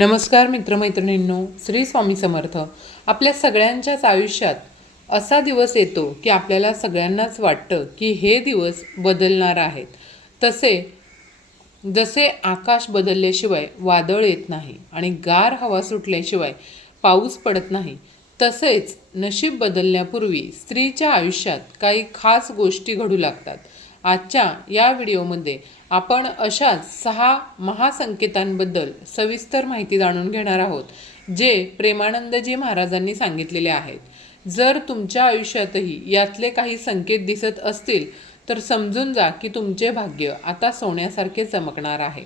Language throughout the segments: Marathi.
नमस्कार मित्रमैत्रिणींनो, श्री स्वामी समर्थ. आपल्या सगळ्यांच्याच आयुष्यात असा दिवस येतो की आपल्याला सगळ्यांनाच वाटतं की हे दिवस बदलणार आहेत. जसे आकाश बदलल्याशिवाय वादळ येत नाही आणि गार हवा सुटल्याशिवाय पाऊस पडत नाही, तसेच नशीब बदलण्यापूर्वी स्त्रीच्या आयुष्यात काही खास गोष्टी घडू लागतात. आजच्या या व्हिडिओमध्ये आपण अशाच 6 महासंकेतांबद्दल सविस्तर माहिती जाणून घेणार आहोत, जे प्रेमानंदजी महाराजांनी सांगितलेले आहेत. जर तुमच्या आयुष्यातही यातले काही संकेत दिसत असतील तर समजून जा की तुमचे भाग्य आता सोन्यासारखे चमकणार आहे.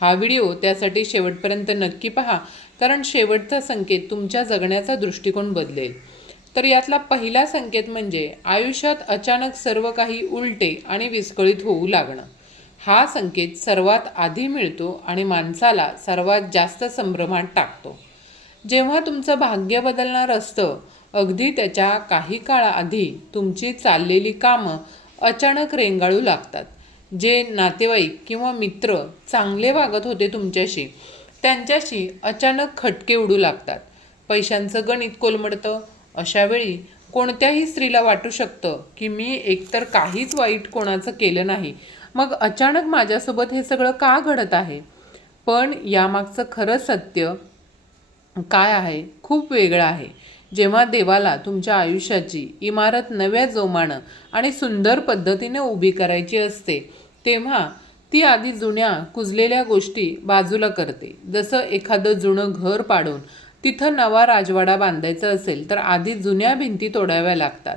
हा व्हिडिओ त्यासाठी शेवटपर्यंत नक्की पहा, कारण शेवटचा संकेत तुमच्या जगण्याचा दृष्टिकोन बदलेल. तर यातला पहिला संकेत म्हणजे आयुष्यात अचानक सर्व काही उलटे आणि विस्कळीत होऊ लागणं. हा संकेत सर्वात आधी मिळतो आणि माणसाला सर्वात जास्त संभ्रमात टाकतो. जेव्हा तुमचं भाग्य बदलणार असतं, अगदी त्याच्या काही काळाआधी तुमची चाललेली कामं अचानक रेंगाळू लागतात. जे नातेवाईक किंवा मित्र चांगले वागत होते तुमच्याशी, त्यांच्याशी अचानक खटके उडू लागतात. पैशांचं गणित कोलमडतं. अशावेळी कोणत्याही स्त्रीला वाटू शकतं की मी एकतर काहीच वाईट कोणाचं केलं नाही, मग अचानक माझ्यासोबत हे सगळं का घडत आहे. पण यामागचं खरं सत्य काय आहे खूप वेगळं आहे. जेव्हा देवाला तुमच्या आयुष्याची इमारत नव्या जोमानं आणि सुंदर पद्धतीने उभी करायची असते, तेव्हा ती आधी जुन्या कुजलेल्या गोष्टी बाजूला करते. जसं एखादं जुनं घर पाडून तिथं नवा राजवाडा बांधायचा असेल तर आधी जुन्या भिंती तोडाव्या लागतात.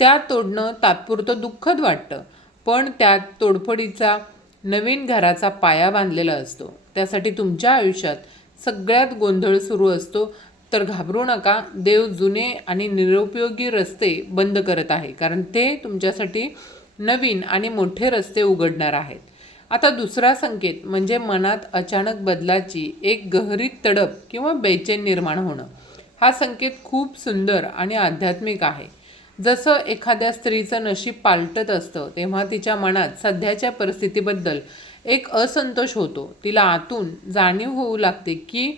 त्या तोडणं तात्पुरतं दुःखद वाटतं, पण त्यात तोडफोडीचा नवीन घराचा पाया बांधलेला असतो. त्यासाठी तुमच्या आयुष्यात सगळ्यात गोंधळ सुरू असतो. तर घाबरू नका, देव जुने आणि निरुपयोगी रस्ते बंद करत आहे, कारण ते तुमच्यासाठी नवीन आणि मोठे रस्ते उघडणार आहेत. आता दुसरा संकेत म्हणजे मनात अचानक बदलाची एक गहरी तडप किंवा बेचैन निर्माण होणं. हा संकेत खूप सुंदर आणि आध्यात्मिक आहे. जसं एखाद्या स्त्रीचं नशीब पालटत असतं, तेव्हा तिच्या मनात सध्याच्या परिस्थितीबद्दल एक असंतोष होतो. तिला आतून जाणीव होऊ लागते की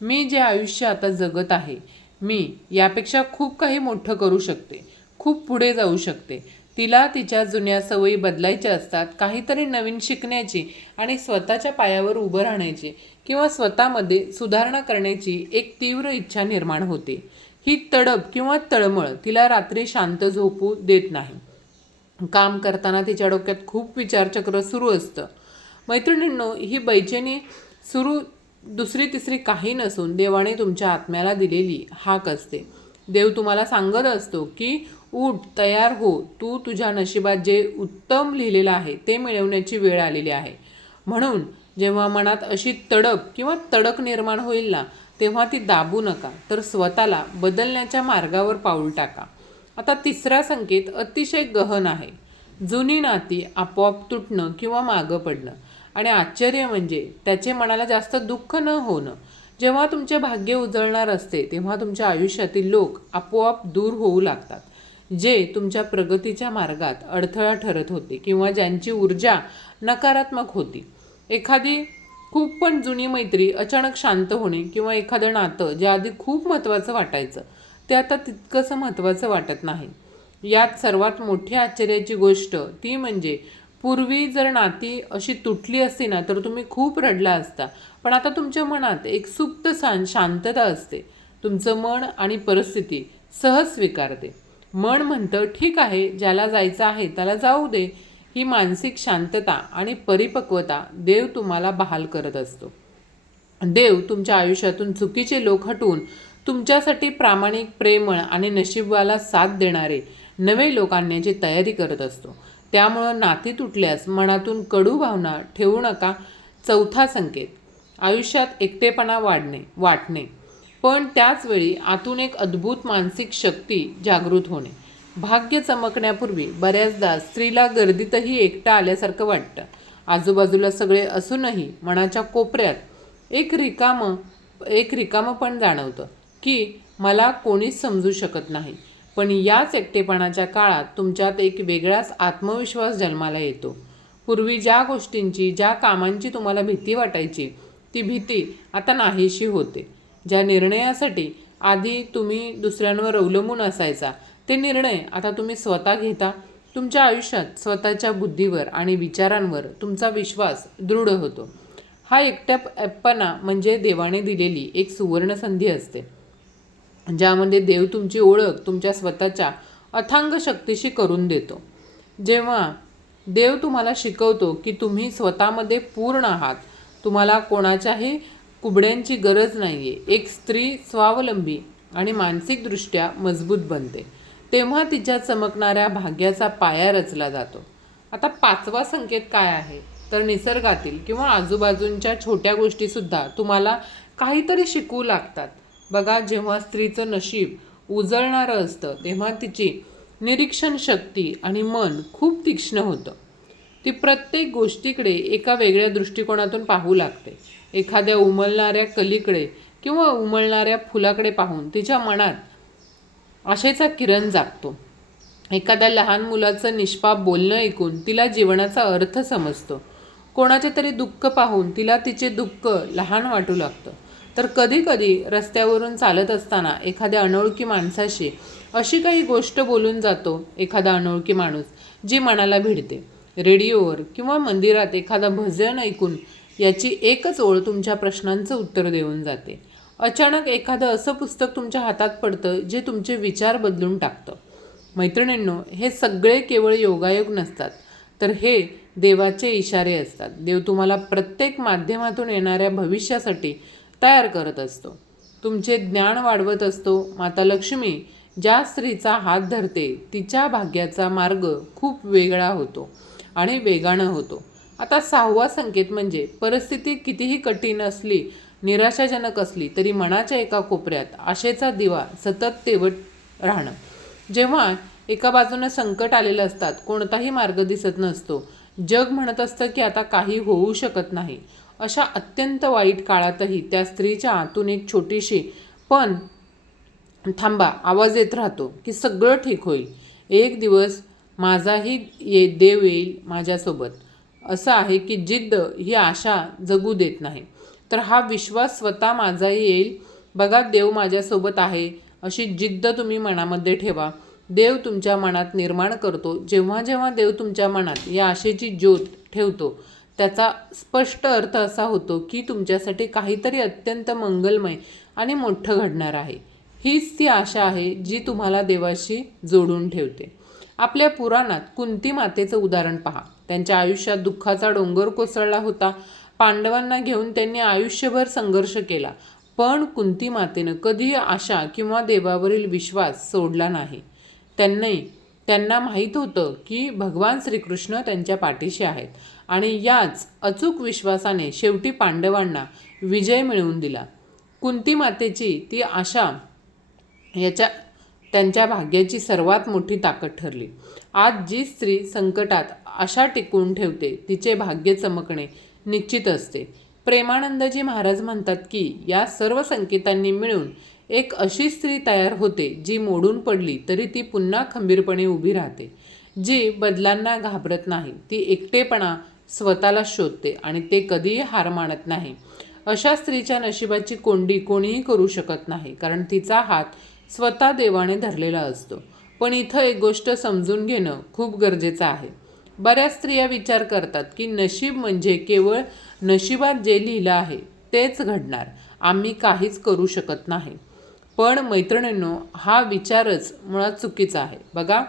मी जे आयुष्य आता जगत आहे, मी यापेक्षा खूप काही मोठं करू शकते, खूप पुढे जाऊ शकते. तिला तिच्या जुन्या सवयी बदलायच्या असतात, काहीतरी नवीन शिकण्याची आणि स्वतःच्या पायावर उभं राहण्याची किंवा स्वतःमध्ये सुधारणा करण्याची एक तीव्र इच्छा निर्माण होते. ही तडप किंवा तळमळ तिला रात्री शांत झोपू देत नाही. काम करताना तिच्या डोक्यात खूप विचारचक्र सुरू असतं. मैत्रिणींनो, ही बेचैनी दुसरी तिसरी काही नसून देवाने तुमच्या आत्म्याला दिलेली हाक असते. देव तुम्हाला सांगत असतो की उठ, तयार हो, तू तुझ्या नशिबात जे उत्तम लिहिलेलं आहे ते मिळवण्याची वेळ आलेली आहे. म्हणून जेव्हा मनात अशी तडप किंवा तडक निर्माण होईल ना, तेव्हा ती दाबू नका, तर स्वतःला बदलण्याच्या मार्गावर पाऊल टाका. आता तिसरा संकेत अतिशय गहन आहे. जुनी नाती आपोआप तुटणं किंवा मागं पडणं. आणि आश्चर्य म्हणजे त्याचे मनाला जास्त दुःख न होणं. जेव्हा तुमचे भाग्य उजळणार असते, तेव्हा तुमच्या आयुष्यातील लोक आपोआप दूर होऊ लागतात, जे तुमच्या प्रगतीच्या मार्गात अडथळा ठरत होते किंवा ज्यांची ऊर्जा नकारात्मक होती. एखादी खूप पण जुनी मैत्री अचानक शांत होणे किंवा एखादं नातं जे आधी खूप महत्त्वाचं वाटायचं ते आता तितकंसं महत्त्वाचं वाटत नाही. यात सर्वात मोठी आश्चर्याची गोष्ट ती म्हणजे पूर्वी जर नाती अशी तुटली असती ना, तर तुम्ही खूप रडला असता, पण आता तुमच्या मनात एक सुप्त शांतता असते. तुमचं मन आणि परिस्थिती सहज स्वीकारते. मन म्हणतं ठीक आहे, ज्याला जायचं आहे त्याला जाऊ दे. ही मानसिक शांतता आणि परिपक्वता देव तुम्हाला बहाल करत असतो. देव तुमच्या आयुष्यातून चुकीचे लोक हटवून तुमच्यासाठी प्रामाणिक, प्रेमळ आणि नशीबवाला साथ देणारे नवे लोक आणण्याची तयारी करत असतो. त्यामुळं नाती तुटल्यास मनातून कडू भावना ठेवू नका. चौथा संकेत, आयुष्यात एकटेपणा वाटणे, पण त्याचवेळी आतून एक अद्भुत मानसिक शक्ती जागृत होणे. भाग्य चमकण्यापूर्वी बऱ्याचदा स्त्रीला गर्दीतही एकटं आल्यासारखं वाटतं. आजूबाजूला सगळे असूनही मनाच्या कोपऱ्यात एक रिकामं पण जाणवतं की मला कोणीच समजू शकत नाही. पण याच एकटेपणाच्या काळात तुमच्यात एक वेगळाच आत्मविश्वास जन्माला येतो. पूर्वी ज्या गोष्टींची, ज्या कामांची तुम्हाला भीती वाटायची ती भीती आता नाहीशी होते. ज्या निर्णयासाठी आधी तुम्ही दुसऱ्यांवर अवलंबून असायचा, ते निर्णय आता तुम्ही स्वतः घेता. तुमच्या आयुष्यात स्वतःच्या बुद्धीवर आणि विचारांवर तुमचा विश्वास दृढ होतो. हा एकटेपणा म्हणजे देवाने दिलेली एक सुवर्ण संधी असते, ज्यामध्ये देव तुमची ओळख तुमच्या स्वतःच्या अथांग शक्तीशी करून देतो. जेव्हा देव तुम्हाला शिकवतो की तुम्ही स्वतःमध्ये पूर्ण आहात, तुम्हाला कोणाच्याही कुबड्यांची गरज नाही आहे, एक स्त्री स्वावलंबी आणि मानसिकदृष्ट्या मजबूत बनते, तेव्हा तिच्या चमकणाऱ्या भाग्याचा पाया रचला जातो. आता 5वा संकेत काय आहे, तर निसर्गातील किंवा आजूबाजूंच्या छोट्या गोष्टीसुद्धा तुम्हाला काहीतरी शिकवू लागतात. बघा, जेव्हा स्त्रीचं नशीब उजळणारं असतं, तेव्हा तिची निरीक्षण शक्ती आणि मन खूप तीक्ष्ण होतं. ती प्रत्येक गोष्टीकडे एका वेगळ्या दृष्टिकोनातून पाहू लागते. एखाद्या उमलणाऱ्या कलीकडे किंवा उमलणाऱ्या फुलाकडे पाहून तिच्या मनात आशेचा किरण जागतो. एखाद्या लहान मुलाचं निष्पाप बोलणं ऐकून तिला जीवनाचा अर्थ समजतो. कोणाचे तरी दुःख पाहून तिला तिचे दुःख लहान वाटू लागतं. तर कधीकधी रस्त्यावरून चालत असताना एखाद्या अनोळखी माणसाशी अशी काही गोष्ट बोलून जातो एखादा अनोळखी माणूस, जी मनाला भिडते. रेडिओवर किंवा मंदिरात एखादा भजन ऐकून याची एकच ओळ तुमच्या प्रश्नांचं उत्तर देऊन जाते. अचानक एखादं असं पुस्तक तुमच्या हातात पडतं जे तुमचे विचार बदलून टाकतं. मैत्रिणींनो, हे सगळे केवळ योगायोग नसतात, तर हे देवाचे इशारे असतात. देव तुम्हाला प्रत्येक माध्यमातून येणाऱ्या भविष्यासाठी तयार करत असतो, तुमचे ज्ञान वाढवत असतो. माता लक्ष्मी ज्या स्त्रीचा हात धरते, तिच्या भाग्याचा मार्ग खूप वेगळा होतो आणि वेगानं होतो. आता 6वा संकेत म्हणजे परिस्थिती कितीही कठीण असली, निराशाजनक असली, तरी मनाच्या एका कोपऱ्यात आशेचा दिवा सतत तेवत राहणं. जेव्हा एका बाजूने संकट आलेलं असतात, कोणताही मार्ग दिसत नसतो, जग म्हणत असतं की आता काही होऊ शकत नाही, अशा अत्यंत वाईट काळातही त्या स्त्रीच्या आतून एक छोटीशी पण थांबा आवाज येत राहतो की सगळं ठीक होईल, एक दिवस माझाही देव येईल माझ्यासोबत. असं आहे की जिद्द ही आशा जगू देत नाही, तर हा विश्वास स्वतः माझाही येईल. बघा, देव माझ्यासोबत आहे अशी जिद्द तुम्ही मनामध्ये ठेवा. देव तुमच्या मनात निर्माण करतो. जेव्हा जेव्हा देव तुमच्या मनात या आशेची ज्योत ठेवतो, त्याचा स्पष्ट अर्थ असा होतो की तुमच्यासाठी काहीतरी अत्यंत मंगलमय आणि मोठं घडणार आहे. हीच ती आशा आहे जी तुम्हाला देवाशी जोडून ठेवते. आपल्या पुराणात कुंती मातेचं उदाहरण पहा. त्यांच्या आयुष्यात दुःखाचा डोंगर कोसळला होता. पांडवांना घेऊन त्यांनी आयुष्यभर संघर्ष केला, पण कुंती मातेनं कधीही आशा किंवा देवावरील विश्वास सोडला नाही. त्यांना माहीत होतं की भगवान श्रीकृष्ण त्यांच्या पाठीशी आहेत आणि याच अचूक विश्वासाने शेवटी पांडवांना विजय मिळवून दिला. कुंती मातेची ती आशा त्यांच्या भाग्याची सर्वात मोठी ताकद ठरली. आज जी स्त्री संकटात आशा टिकवून ठेवते, तिचे भाग्य चमकणे निश्चित असते. प्रेमानंदजी महाराज म्हणतात की या सर्व संकेतांनी मिळून एक अशी स्त्री तयार होते, जी मोडून पडली तरी ती पुन्हा खंबीरपणे उभी राहते, जी बदलांना घाबरत नाही, ती एकटेपणा स्वतःला शोधते आणि ते कधीही हार मानत नाही. अशा स्त्रीच्या नशिबाची कोंडी कोणीही करू शकत नाही, कारण तिचा हात स्वतः देवाने धरलेला असतो. पण इथं एक गोष्ट समजून घेणं खूप गरजेचं आहे. बऱ्याच स्त्रिया विचार करतात की नशीब म्हणजे केवळ नशिबात जे लिहिलं आहे तेच घडणार, आम्ही काहीच करू शकत नाही. पण मैत्रिणींनो, हा विचारच मुळात चुकीचा आहे. बघा,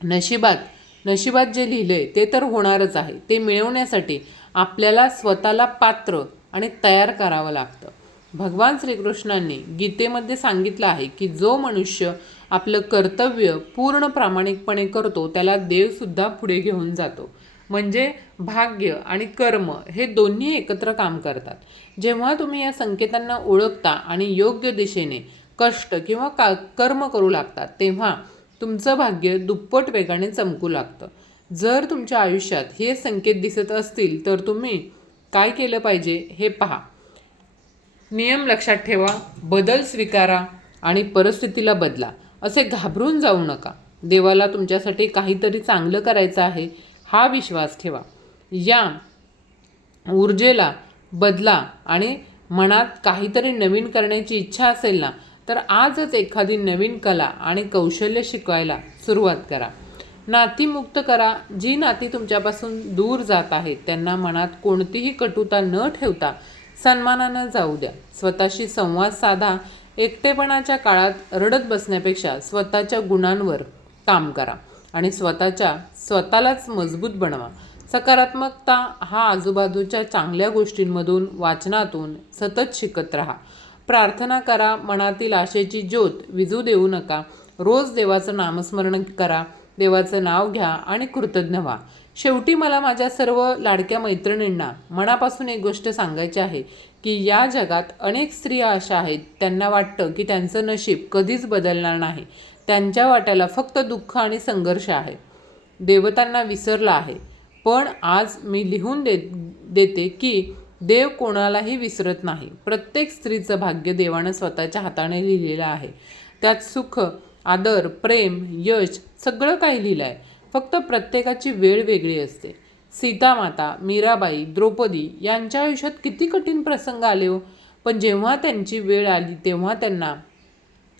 नशिबात जे लिहिलंय ते तर होणारच आहे. ते मिळवण्यासाठी आपल्याला स्वतःला पात्र आणि तयार करावं लागतं. भगवान श्रीकृष्णांनी गीतेमध्ये सांगितलं आहे की जो मनुष्य आपलं कर्तव्य पूर्ण प्रामाणिकपणे करतो, त्याला देवसुद्धा पुढे घेऊन जातो. म्हणजे भाग्य आणि कर्म हे दोन्ही एकत्र काम करतात. जेव्हा तुम्ही या संकेतांना ओळखता आणि योग्य दिशेने कष्ट किंवा कर्म करू लागतात, तेव्हा तुमचं भाग्य दुप्पट वेगाने चमकू लागतं. जर तुमच्या आयुष्यात हे संकेत दिसत असतील, तर तुम्ही काय केलं पाहिजे हे पहा. नियम लक्षात ठेवा, बदल स्वीकारा आणि परिस्थितीला बदला. असे घाबरून जाऊ नका. देवाला तुमच्यासाठी काहीतरी चांगलं करायचं आहे, हा विश्वास ठेवा. या ऊर्जेला बदला आणि मनात काहीतरी नवीन करण्याची इच्छा असेल ना, तर आजच एखादी नवीन कला आणि कौशल्य शिकवायला सुरुवात करा. नाती मुक्त करा. जी नाती तुमच्यापासून दूर जात आहेत त्यांना मनात कोणतीही कटुता न ठेवता सन्मानानं जाऊ द्या. स्वतःशी संवाद साधा. एकटेपणाच्या काळात रडत बसण्यापेक्षा स्वतःच्या गुणांवर काम करा आणि स्वतःलाच मजबूत बनवा. सकारात्मकता हा आजूबाजूच्या चांगल्या गोष्टींमधून, वाचनातून सतत शिकत राहा. प्रार्थना करा. मनातील आशेची ज्योत विझू देऊ नका. रोज देवाचं नामस्मरण करा. देवाचं नाव घ्या आणि कृतज्ञ व्हा. शेवटी मला माझ्या सर्व लाडक्या मैत्रिणींना मनापासून एक गोष्ट सांगायची आहे की या जगात अनेक स्त्रिया अशा आहेत त्यांना वाटतं की त्यांचं नशीब कधीच बदलणार नाही. त्यांच्या वाट्याला फक्त दुःख आणि संघर्ष आहे. देवतांना विसरला आहे. पण आज मी लिहून देते की देव कोणालाही विसरत नाही. प्रत्येक स्त्रीचं भाग्य देवानं स्वतःच्या हाताने लिहिलेलं आहे. त्यात सुख, आदर, प्रेम, यश सगळं काही लिहिलं आहे. फक्त प्रत्येकाची वेळ वेगळी असते. सीतामाता, मीराबाई, द्रौपदी यांच्या आयुष्यात किती कठीण प्रसंग आले हो, पण जेव्हा त्यांची वेळ आली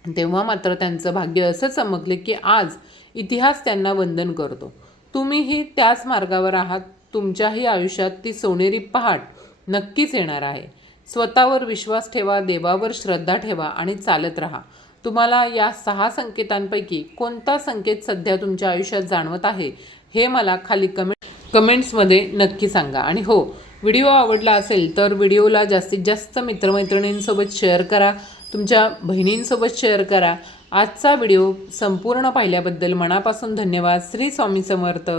तेव्हा मात्र त्यांचं भाग्य असं चमकले की आज इतिहास त्यांना वंदन करतो. तुम्हीही त्याच मार्गावर आहात. तुमच्याही आयुष्यात ती सोनेरी पहाट नक्कीच येणार आहे. स्वतःवर विश्वास ठेवा, देवावर श्रद्धा ठेवा आणि चालत राहा. तुम्हाला या 6 संकेतांपैकी कोणता संकेत सध्या तुमच्या आयुष्यात जाणवत आहे हे मला खाली कमेंट्समध्ये नक्की सांगा. आणि हो, व्हिडिओ आवडला असेल तर व्हिडिओला जास्तीत जास्त मित्रमैत्रिणींसोबत शेअर करा. तुमच्या बहिणींसोबत शेअर करा. आजचा व्हिडिओ संपूर्ण पाहिल्याबद्दल मनापासून धन्यवाद. श्री स्वामी समर्थ.